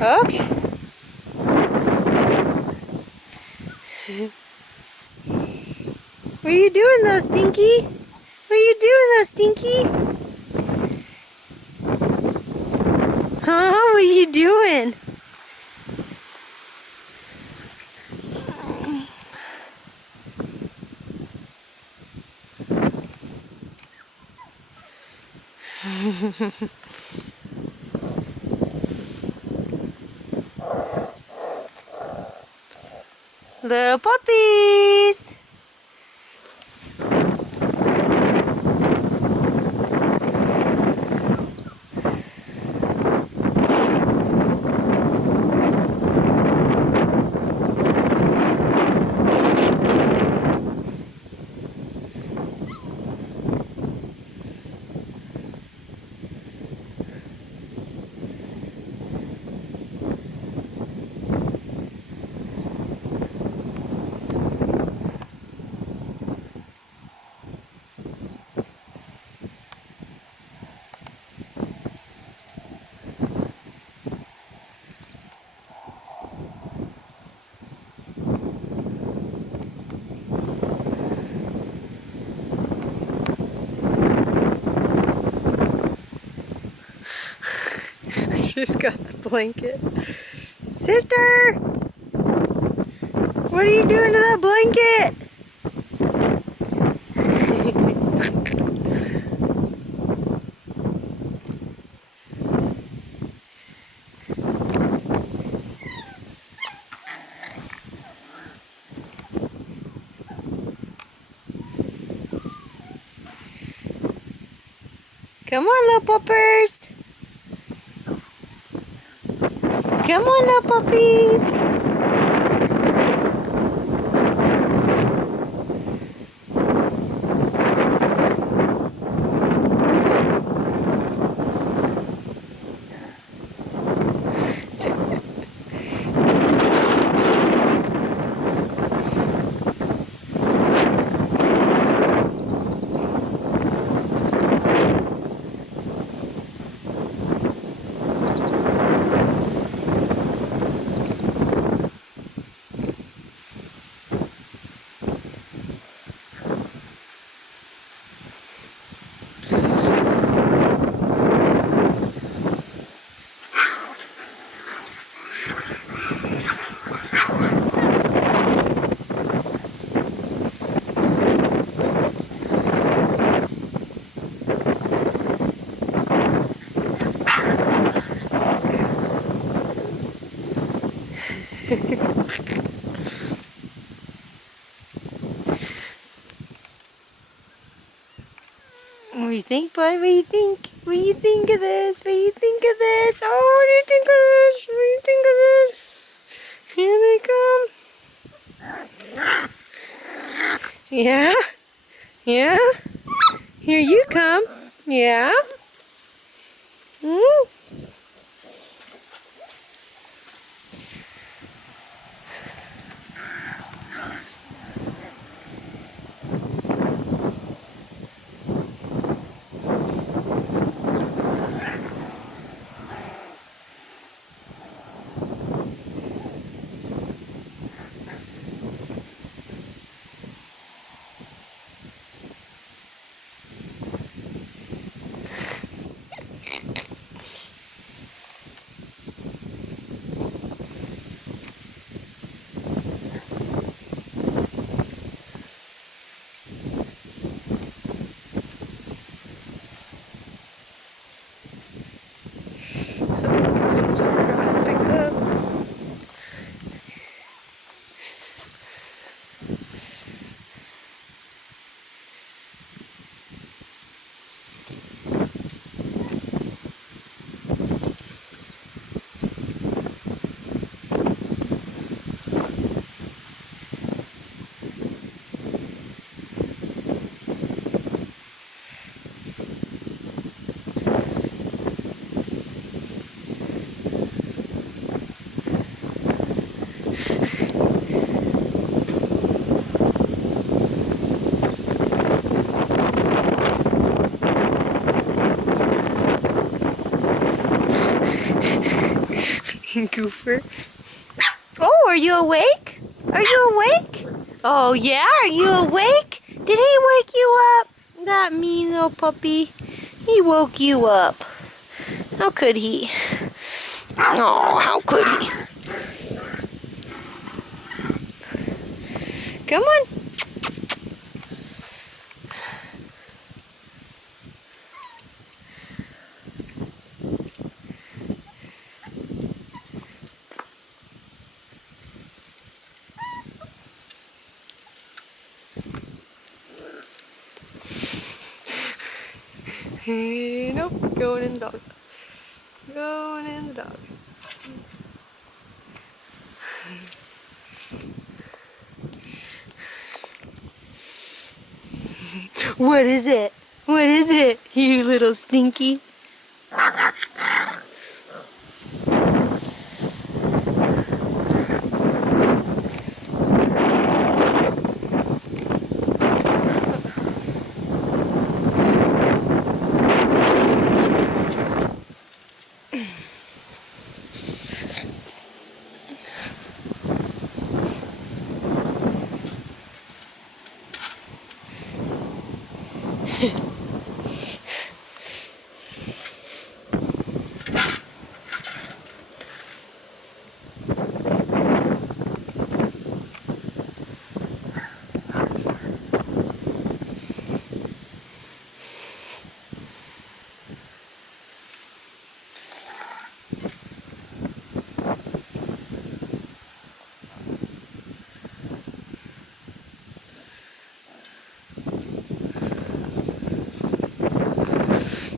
Okay. What are you doing though, Stinky? What are you doing though, Stinky? Huh? What are you doing? Little puppies! She's got the blanket. Sister! What are you doing to that blanket? Come on, little puppers. Come on, little puppies. What do you think, bud? What do you think? What do you think of this? What do you think of this? Oh, what do you think of this? What do you think of this? Here they come. Yeah? Yeah? Here you come. Yeah? Mm? Goofer. Oh, are you awake? Are you awake? Oh, yeah? Are you awake? Did he wake you up? That mean little puppy. He woke you up. How could he? Oh, how could he? Come on. Nope, going in the dog. Going in the dog. What is it? What is it, you little stinky?